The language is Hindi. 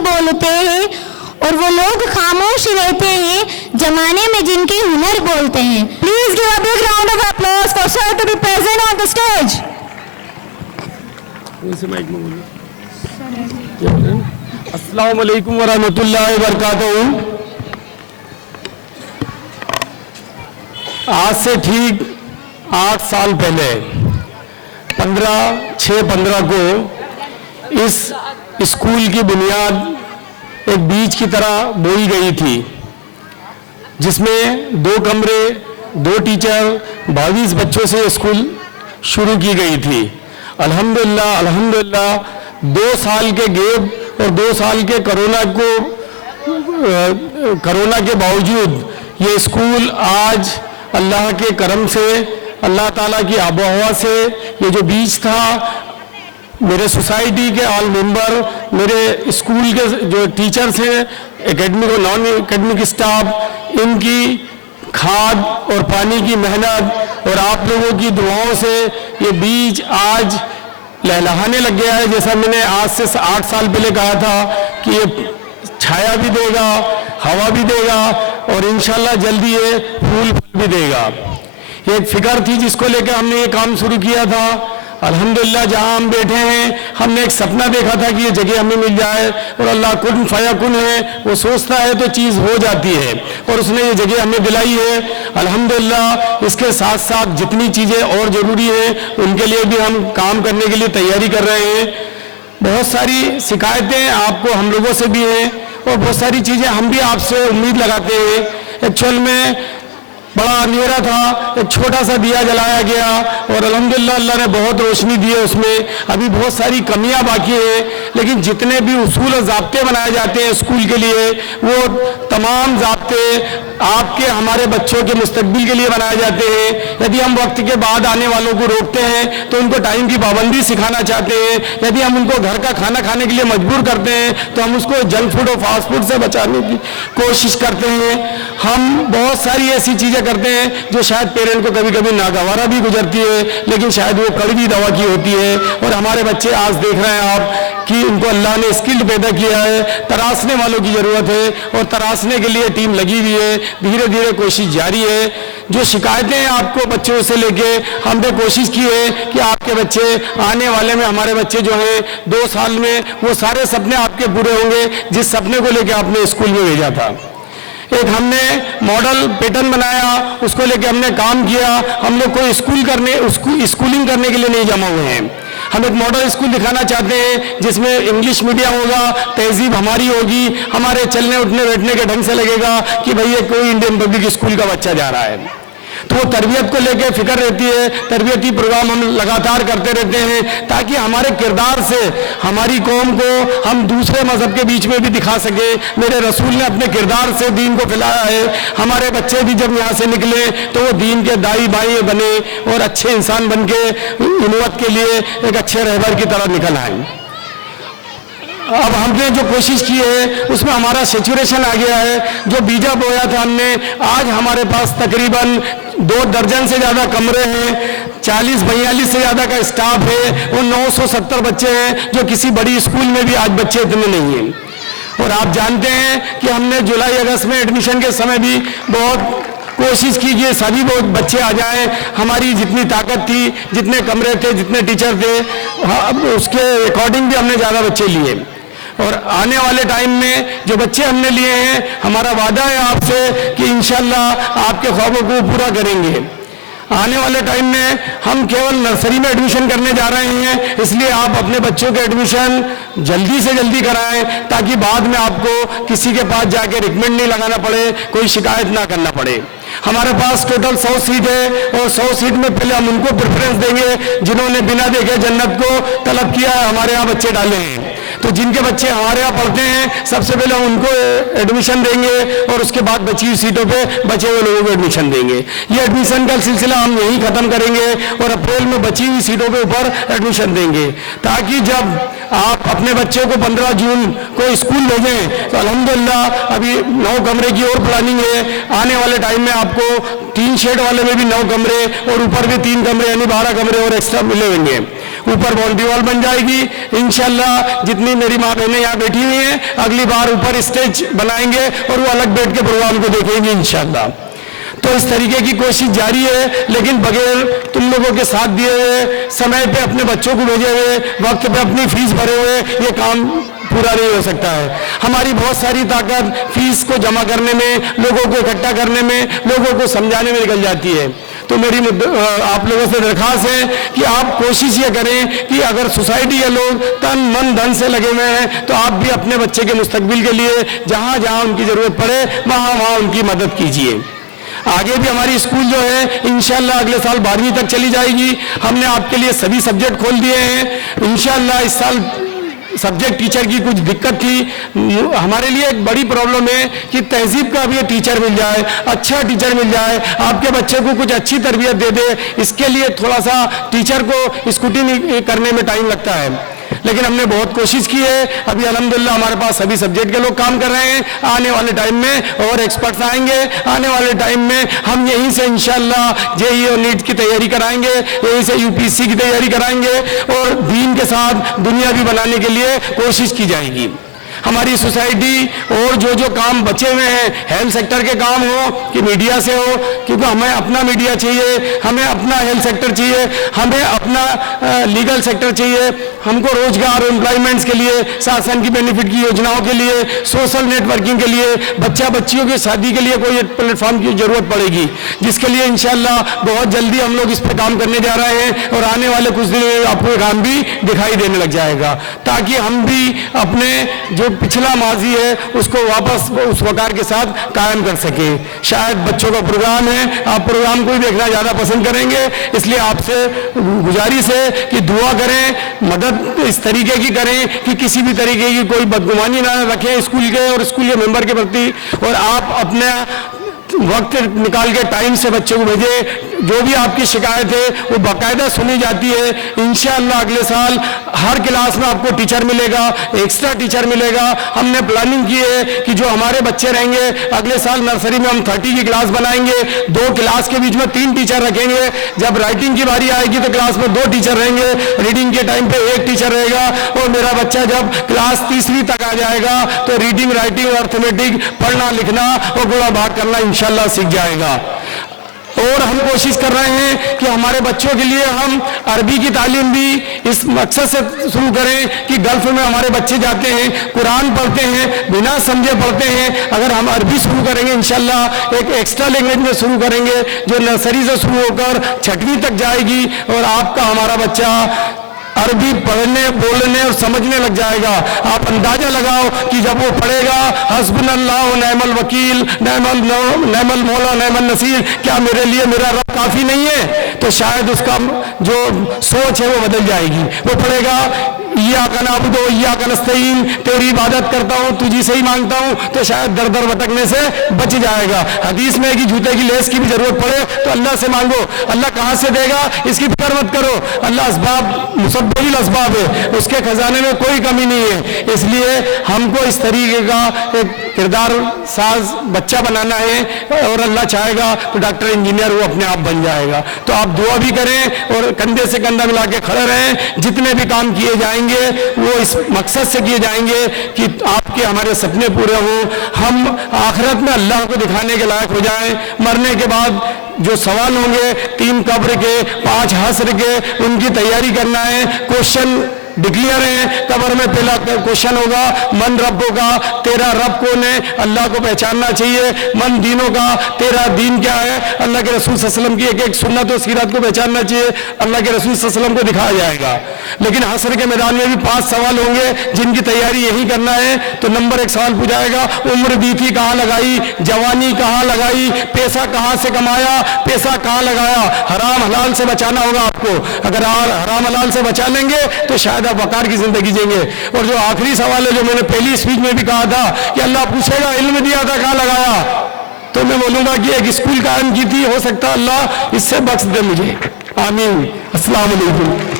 बोलते हैं और वो लोग खामोश रहते हैं जमाने में जिनके हुनर बोलते हैं। Please give a big round of applause for sir to be present on the stage. अस्सलाम वालेकुम व रहमतुल्लाहि व बरकातहू। आज से ठीक 8 साल पहले 6/15 को इस स्कूल की बुनियाद एक बीज की तरह बोई गई थी, जिसमें 2 कमरे, 2 टीचर, 22 बच्चों से स्कूल शुरू की गई थी। अल्हम्दुलिल्लाह 2 साल के गैप और 2 साल के कोरोना के बावजूद ये स्कूल आज अल्लाह के करम से, अल्लाह ताला की आबोहवा से, ये जो बीज था, मेरे सोसाइटी के ऑल मेंबर, मेरे स्कूल के जो टीचर्स हैं, एकेडमिक और नॉन एकेडमिक स्टाफ, इनकी खाद और पानी की मेहनत और आप लोगों की दुआओं से ये बीज आज लहलहाने लग गया है। जैसा मैंने आज से 8 साल पहले कहा था कि ये छाया भी देगा, हवा भी देगा और इंशाल्लाह जल्दी ये फूल भी देगा। ये एक फिक्र थी जिसको लेकर हमने ये काम शुरू किया था। अल्हम्दुलिल्लाह जहां हम बैठे हैं, हमने एक सपना देखा था कि ये जगह हमें मिल जाए और अल्लाह कुन फयाकुन है, वो सोचता है तो चीज़ हो जाती है और उसने ये जगह हमें दिलाई है। अल्हम्दुलिल्लाह इसके साथ साथ जितनी चीज़ें और ज़रूरी हैं उनके लिए भी हम काम करने के लिए तैयारी कर रहे हैं। बहुत सारी शिकायतें आपको हम लोगों से भी हैं और बहुत सारी चीज़ें हम भी आपसे उम्मीद लगाते हैं। एक्चुअल में बड़ा अंधेरा था, एक छोटा सा दिया जलाया गया और अल्हम्दुलिल्लाह अल्लाह ने बहुत रोशनी दी है उसमें। अभी बहुत सारी कमियां बाकी हैं, लेकिन जितने भी उसूल और ज़ाब्ते बनाए जाते हैं स्कूल के लिए, वो तमाम ज़ाब्ते आपके हमारे बच्चों के मुस्तकबिल के लिए बनाए जाते हैं। यदि हम वक्त के बाद आने वालों को रोकते हैं तो उनको टाइम की पाबंदी सिखाना चाहते हैं। यदि हम उनको घर का खाना खाने के लिए मजबूर करते हैं तो हम उसको जंक फूड और फास्ट फूड से बचाने की कोशिश करते हैं। हम बहुत सारी ऐसी चीज़ें करते हैं जो शायद पेरेंट को कभी कभी नागवारा भी गुजरती है, लेकिन शायद वो कड़वी दवा की होती है। और हमारे बच्चे आज देख रहे हैं आप कि उनको अल्लाह ने स्किल्ड पैदा किया है, तराशने वालों की ज़रूरत है और तराशने के लिए टीम लगी हुई है। धीरे धीरे कोशिश जारी है। जो शिकायतें आपको बच्चों से लेके हमने कोशिश की है कि आपके बच्चे आने वाले में, हमारे बच्चे जो हैं 2 साल में, वो सारे सपने आपके पूरे होंगे जिस सपने को लेके आपने स्कूल में भेजा था। एक हमने मॉडल पैटर्न बनाया, उसको लेके हमने काम किया। हम लोग कोई स्कूलिंग करने के लिए नहीं जमा हुए हैं। हम एक मॉडल स्कूल दिखाना चाहते हैं जिसमें इंग्लिश मीडियम होगा, तहजीब हमारी होगी, हमारे चलने उठने बैठने के ढंग से लगेगा कि भाई ये कोई इंडियन पब्लिक स्कूल का बच्चा जा रहा है। तो वो तरबियत को लेकर फिक्र रहती है। तरबियती प्रोग्राम हम लगातार करते रहते हैं ताकि हमारे किरदार से हमारी कौम को हम दूसरे मजहब के बीच में भी दिखा सके। मेरे रसूल ने अपने किरदार से दीन को फैलाया है। हमारे बच्चे भी जब यहाँ से निकले तो वो दीन के दाई बाई बने और अच्छे इंसान बन के उम्मत के लिए एक अच्छे रहबर की तरह निकल आए। अब हमने जो कोशिश की है उसमें हमारा सेचुरेशन आ गया है। जो बीजा बोया था हमने, आज हमारे पास तकरीबन 2 दर्जन से ज़्यादा कमरे हैं, 40-42 से ज़्यादा का स्टाफ है और 970 बच्चे हैं, जो किसी बड़ी स्कूल में भी आज बच्चे इतने नहीं हैं। और आप जानते हैं कि हमने जुलाई अगस्त में एडमिशन के समय भी बहुत कोशिश की कि सभी बहुत बच्चे आ जाएं। हमारी जितनी ताकत थी, जितने कमरे थे, जितने टीचर थे, उसके अकॉर्डिंग भी हमने ज़्यादा बच्चे लिए। और आने वाले टाइम में जो बच्चे हमने लिए हैं, हमारा वादा है आपसे कि इंशाल्लाह आपके ख्वाबों को पूरा करेंगे। आने वाले टाइम में हम केवल नर्सरी में एडमिशन करने जा रहे हैं, इसलिए आप अपने बच्चों के एडमिशन जल्दी से जल्दी कराएं ताकि बाद में आपको किसी के पास जाके रिकमेंड नहीं लगाना पड़े, कोई शिकायत ना करना पड़े। हमारे पास टोटल 100 सीट है और 100 सीट में पहले हम उनको प्रेफरेंस देंगे जिन्होंने बिना देखे जन्नत को तलब किया है, हमारे यहाँ बच्चे डाले हैं। तो जिनके बच्चे हमारे यहाँ पढ़ते हैं सबसे पहले हम उनको एडमिशन देंगे और उसके बाद बची हुई सीटों पे बचे हुए लोगों को एडमिशन देंगे। ये एडमिशन का सिलसिला हम यहीं ख़त्म करेंगे और अप्रैल में बची हुई सीटों के ऊपर एडमिशन देंगे, ताकि जब आप अपने बच्चे को 15 जून को स्कूल भेजें तो अल्हम्दुलिल्लाह अभी 9 कमरे की और प्लानिंग है। आने वाले टाइम में आपको 3 शेड वाले में भी 9 कमरे और ऊपर भी 3 कमरे यानी 12 कमरे और एक्स्ट्रा मिले होंगे। ऊपर बाउंड्री वॉल बन जाएगी इंशाल्लाह। जितनी मेरी माँ बहनें यहाँ बैठी हुई हैं, अगली बार ऊपर स्टेज बनाएंगे और वो अलग बैठ के प्रोग्राम को देखेंगे इंशाल्लाह। तो इस तरीके की कोशिश जारी है, लेकिन बगैर तुम लोगों के साथ दिए हुए, समय पे अपने बच्चों को भेजे हुए, वक्त पे अपनी फीस भरे हुए ये काम पूरा नहीं हो सकता है। हमारी बहुत सारी ताकत फीस को जमा करने में, लोगों को इकट्ठा करने में, लोगों को समझाने में निकल जाती है। तो मेरी आप लोगों से दरख्वास्त है कि आप कोशिश ये करें कि अगर सोसाइटी के लोग तन मन धन से लगे हुए हैं तो आप भी अपने बच्चे के मुस्तकबिल के लिए जहाँ जहाँ उनकी ज़रूरत पड़े वहाँ वहाँ उनकी मदद कीजिए। आगे भी हमारी स्कूल जो है इंशाल्लाह अगले साल 12वीं तक चली जाएगी। हमने आपके लिए सभी सब्जेक्ट खोल दिए हैं इंशाल्लाह। इस साल सब्जेक्ट टीचर की कुछ दिक्कत थी, हमारे लिए एक बड़ी प्रॉब्लम है कि तहजीब का भी टीचर मिल जाए, अच्छा टीचर मिल जाए, आपके बच्चे को कुछ अच्छी तरबियत दे दे। इसके लिए थोड़ा सा टीचर को स्क्रूटिनी करने में टाइम लगता है, लेकिन हमने बहुत कोशिश की है। अभी अल्हम्दुलिल्लाह हमारे पास सभी सब्जेक्ट के लोग काम कर रहे हैं। आने वाले टाइम में और एक्सपर्ट्स आएंगे। आने वाले टाइम में हम यहीं से इंशाल्लाह जेईई और नीट की तैयारी कराएंगे, यहीं से यूपीएससी की तैयारी कराएंगे और दीन के साथ दुनिया भी बनाने के लिए कोशिश की जाएगी। हमारी सोसाइटी और जो काम बचे हुए हैं, हेल्थ सेक्टर के काम हो कि मीडिया से हो, क्योंकि हमें अपना मीडिया चाहिए, हमें अपना हेल्थ सेक्टर चाहिए, हमें अपना लीगल सेक्टर चाहिए। हमको रोजगार और एम्प्लॉयमेंट्स के लिए, शासन की बेनिफिट की योजनाओं के लिए, सोशल नेटवर्किंग के लिए, बच्चियों की शादी के लिए कोई प्लेटफॉर्म की जरूरत पड़ेगी, जिसके लिए इंशाल्लाह बहुत जल्दी हम लोग इस पर काम करने जा रहे हैं और आने वाले कुछ दिनों में आपको काम भी दिखाई देने लग जाएगा, ताकि हम भी अपने जो पिछला माजी है उसको वापस उस वकार के साथ कायम कर सके। शायद बच्चों का प्रोग्राम है, आप प्रोग्राम को ही देखना ज़्यादा पसंद करेंगे, इसलिए आपसे गुजारिश है कि दुआ करें, मदद इस तरीके की करें कि किसी भी तरीके की कोई बदगुमानी ना रखें स्कूल के और स्कूल के मेंबर के प्रति, और आप अपने वक्त निकाल के टाइम से बच्चे को भेजें। जो भी आपकी शिकायत है वो बाकायदा सुनी जाती है। इंशाअल्लाह अगले साल हर क्लास में आपको टीचर मिलेगा, एक्स्ट्रा टीचर मिलेगा। हमने प्लानिंग की है कि जो हमारे बच्चे रहेंगे अगले साल नर्सरी में हम 30 की क्लास बनाएंगे, 2 क्लास के बीच में 3 टीचर रखेंगे। जब राइटिंग की बारी आएगी तो क्लास में 2 टीचर रहेंगे, रीडिंग के टाइम पे 1 टीचर रहेगा, और मेरा बच्चा जब क्लास 3वीं तक आ जाएगा तो रीडिंग, राइटिंग, अर्थमेटिक, पढ़ना लिखना और गुणा भाग करना इंशाल्लाह सीख जाएगा। और हम कोशिश कर रहे हैं कि हमारे बच्चों के लिए हम अरबी की तालीम भी इस मकसद से शुरू करें कि गल्फ में हमारे बच्चे जाते हैं, कुरान पढ़ते हैं, बिना समझे पढ़ते हैं। अगर हम अरबी शुरू करेंगे इंशाल्लाह, एक एक्स्ट्रा लैंग्वेज में शुरू करेंगे जो नर्सरी से शुरू होकर 6वीं तक जाएगी, और आपका हमारा बच्चा अरबी पढ़ने, बोलने और समझने लग जाएगा। आप अंदाजा लगाओ कि जब वो पढ़ेगा हस्बुनल्लाह व निअमल वकील, निअमल मौला निअमल नसीर, क्या मेरे लिए मेरा रब काफी नहीं है, तो शायद उसका जो सोच है वो बदल जाएगी। वो पढ़ेगा इय्याका नअबुदु व इय्याका नस्तईन, तेरी इबादत करता हूँ, तुझी से ही मांगता हूँ, तो शायद दर दर भटकने से बच जाएगा। हदीस में कि जूते की लेस की भी जरूरत पड़े तो अल्लाह से मांगो। अल्लाह कहाँ से देगा इसकी फिक्र मत करो, अल्लाह असबाब मुसब्बिल असबाब है, उसके खजाने में कोई कमी नहीं है। इसलिए हमको इस तरीके का एक किरदार साज बच्चा बनाना है, और अल्लाह चाहेगा तो डॉक्टर, इंजीनियर वो अपने आप बन जाएगा। तो आप दुआ भी करें और कंधे से कंधा मिला के खड़े रहें। जितने भी काम किए जाएंगे वो इस मकसद से किए जाएंगे कि आपके हमारे सपने पूरे हों, हम आखिरत में अल्लाह को दिखाने के लायक हो जाएं। मरने के बाद जो सवाल होंगे 3 कब्र के, 5 हश्र के, उनकी तैयारी करना है। क्वेश्चन डिक्लेयर है, कब्र में पहला क्वेश्चन होगा मन रब्बो का, तेरा रब कौन है, अल्लाह को पहचानना चाहिए। मन दीनों का, तेरा दीन क्या है, अल्लाह के रसूल सल्लल्लाहु अलैहि वसल्लम की एक सुन्नत और सीरत को पहचानना चाहिए, अल्लाह के रसूल सल्लल्लाहु अलैहि वसल्लम को दिखाया जाएगा। लेकिन हश्र के मैदान में भी 5 सवाल होंगे जिनकी तैयारी यही करना है। तो नंबर 1 सवाल पूछाएगा, उम्र दी थी कहाँ लगाई, जवानी कहाँ लगाई, पैसा कहाँ से कमाया, पैसा कहाँ लगाया। हराम हलाल से बचाना होगा आपको। अगर हराम हलाल से बचा लेंगे तो शायद आप वकार की जिंदगी जिएंगे। और जो आखिरी सवाल है, जो मैंने पहली स्पीच में भी कहा था कि अल्लाह पूछेगा इल्म दिया था कहाँ लगाया, तो मैं बोलूंगा कि एक स्कूल कायम की थी, हो सकता अल्लाह इससे बख्श दे मुझे। आमीन। अस्सलाम वालेकुम।